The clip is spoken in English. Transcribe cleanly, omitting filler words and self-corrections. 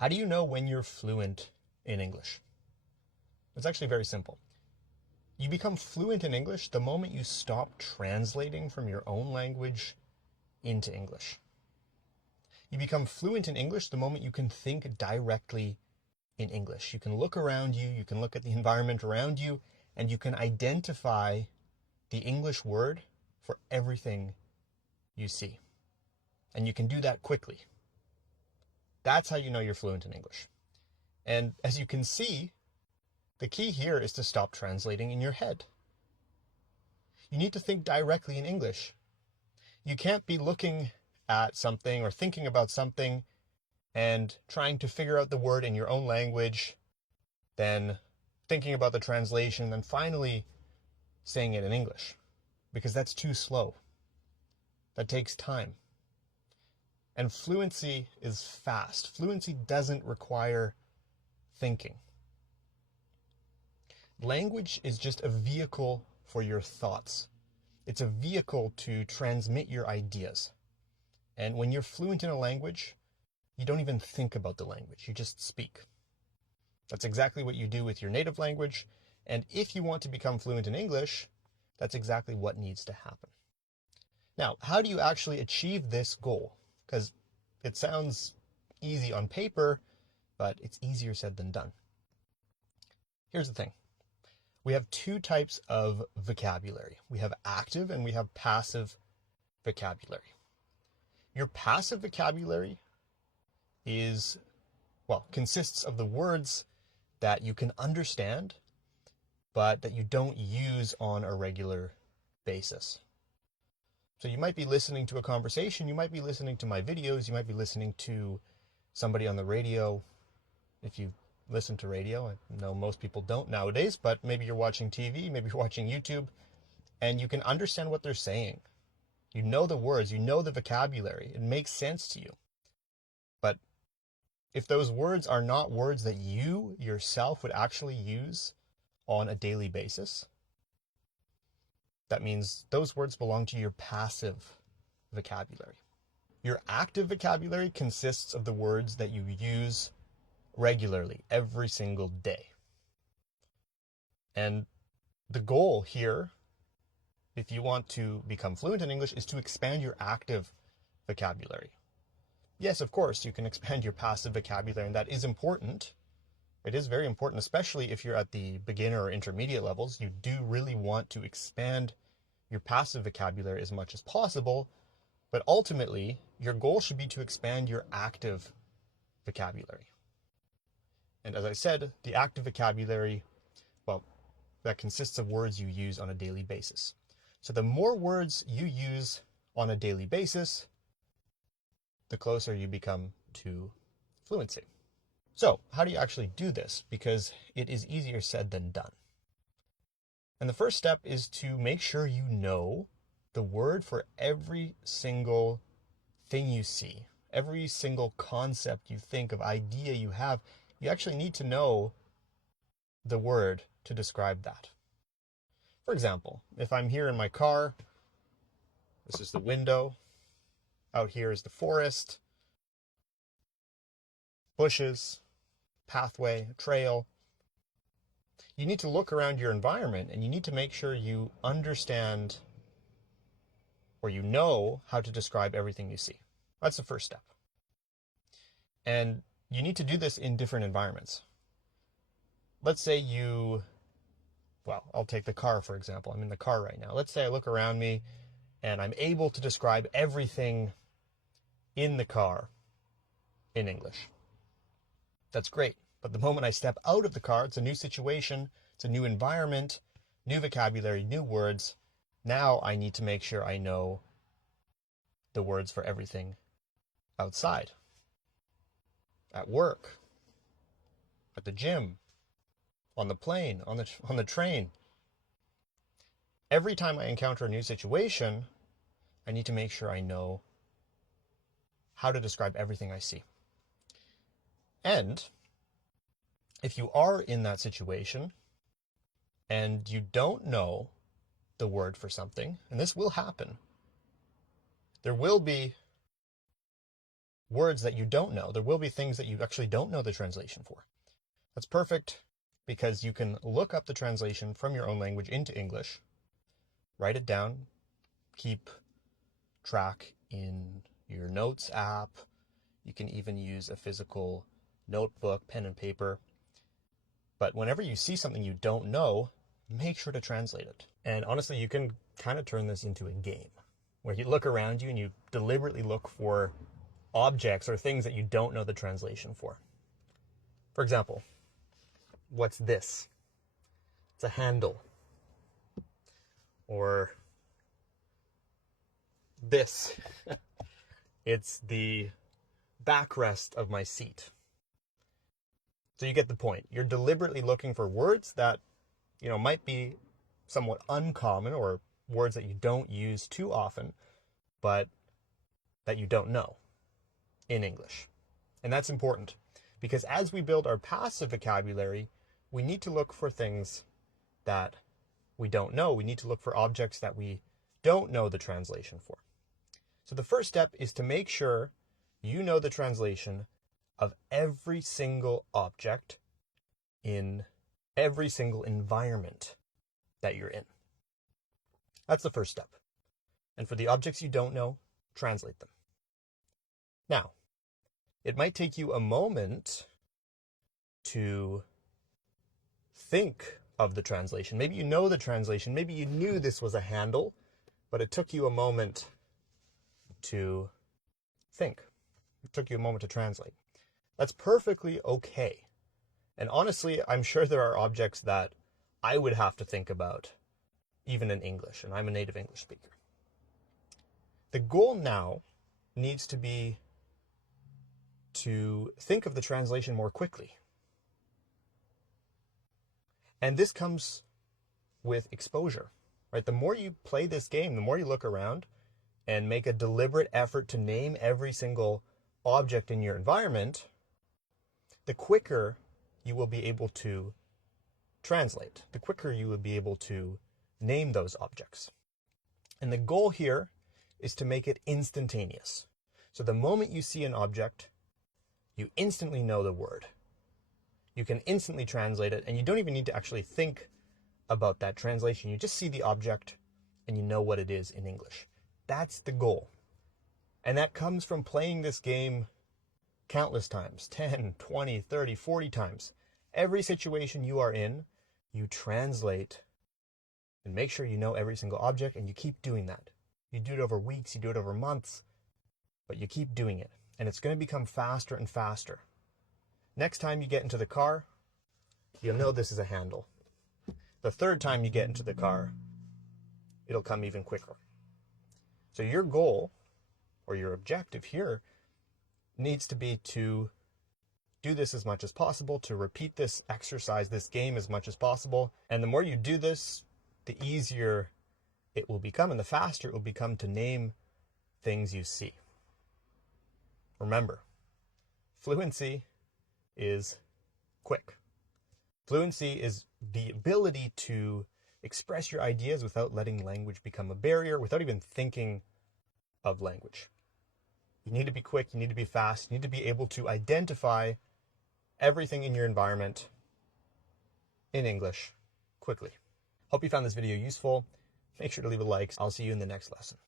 How do you know when you're fluent in English? It's actually very simple. You become fluent in English the moment you stop translating from your own language into English. You become fluent in English the moment you can think directly in English. You can look around you, you can look at the environment around you, and you can identify the English word for everything you see. And you can do that quickly. That's how you know you're fluent in English. And as you can see, the key here is to stop translating in your head. You need to think directly in English. You can't be looking at something or thinking about something and trying to figure out the word in your own language, then thinking about the translation, then finally saying it in English, because that's too slow. That takes time. And fluency is fast. Fluency doesn't require thinking. Language is just a vehicle for your thoughts. It's a vehicle to transmit your ideas. And when you're fluent in a language, you don't even think about the language, you just speak. That's exactly what you do with your native language. And if you want to become fluent in English, that's exactly what needs to happen. Now, how do you actually achieve this goal? Because it sounds easy on paper, but it's easier said than done. Here's the thing. We have two types of vocabulary. We have active and we have passive vocabulary. Your passive vocabulary consists of the words that you can understand, but that you don't use on a regular basis. So you might be listening to a conversation, you might be listening to my videos, you might be listening to somebody on the radio. If you listen to radio, I know most people don't nowadays, but maybe you're watching TV, maybe you're watching YouTube, and you can understand what they're saying. You know the words, you know the vocabulary, it makes sense to you. But if those words are not words that you yourself would actually use on a daily basis, that means those words belong to your passive vocabulary. Your active vocabulary consists of the words that you use regularly, every single day. And the goal here, if you want to become fluent in English, is to expand your active vocabulary. Yes, of course, you can expand your passive vocabulary, and that is important. It is very important, especially if you're at the beginner or intermediate levels. You do really want to expand your passive vocabulary as much as possible, but ultimately, your goal should be to expand your active vocabulary. And as I said, the active vocabulary, that consists of words you use on a daily basis. So the more words you use on a daily basis, the closer you become to fluency. So how do you actually do this? Because it is easier said than done. And the first step is to make sure you know the word for every single thing you see, every single concept you think of, idea you have. You actually need to know the word to describe that. For example, if I'm here in my car, this is the window, out here is the forest, bushes, pathway, trail. You need to look around your environment and you need to make sure you understand or you know how to describe everything you see. That's the first step. And you need to do this in different environments. Let's say I'll take the car, for example. I'm in the car right now. Let's say I look around me and I'm able to describe everything in the car in English. That's great. But the moment I step out of the car, it's a new situation, it's a new environment, new vocabulary, new words. Now I need to make sure I know the words for everything outside. At work, at the gym, on the plane, on the train. Every time I encounter a new situation, I need to make sure I know how to describe everything I see. And if you are in that situation and you don't know the word for something, and this will happen, there will be words that you don't know. There will be things that you actually don't know the translation for. That's perfect because you can look up the translation from your own language into English, write it down, keep track in your notes app. You can even use a physical notebook, pen and paper. But whenever you see something you don't know, make sure to translate it. And honestly, you can kind of turn this into a game where you look around you and you deliberately look for objects or things that you don't know the translation for. For example, what's this? It's a handle. Or this. It's the backrest of my seat. So you get the point. You're deliberately looking for words that, might be somewhat uncommon or words that you don't use too often, but that you don't know in English. And that's important because as we build our passive vocabulary, we need to look for things that we don't know. We need to look for objects that we don't know the translation for. So the first step is to make sure you know the translation of every single object in every single environment that you're in. That's the first step. And for the objects you don't know, translate them. Now, it might take you a moment to think of the translation. Maybe you know the translation. Maybe you knew this was a handle, but it took you a moment to think. It took you a moment to translate. That's perfectly okay. And honestly, I'm sure there are objects that I would have to think about, even in English, and I'm a native English speaker. The goal now needs to be to think of the translation more quickly. And this comes with exposure, right? The more you play this game, the more you look around and make a deliberate effort to name every single object in your environment, the quicker you will be able to translate, the quicker you will be able to name those objects. And the goal here is to make it instantaneous. So the moment you see an object, you instantly know the word. You can instantly translate it, and you don't even need to actually think about that translation. You just see the object and you know what it is in English. That's the goal. And that comes from playing this game countless times, 10, 20, 30, 40 times. Every situation you are in, you translate and make sure you know every single object, and you keep doing that. You do it over weeks, you do it over months, but you keep doing it. And it's going to become faster and faster. Next time you get into the car, you'll know this is a handle. The third time you get into the car, it'll come even quicker. So your goal, or your objective here, needs to be to do this as much as possible, to repeat this exercise, this game as much as possible. And the more you do this, the easier it will become, and the faster it will become to name things you see. Remember, fluency is quick. Fluency is the ability to express your ideas without letting language become a barrier, without even thinking of language. You need to be quick, you need to be fast, you need to be able to identify everything in your environment in English quickly. Hope you found this video useful. Make sure to leave a like. I'll see you in the next lesson.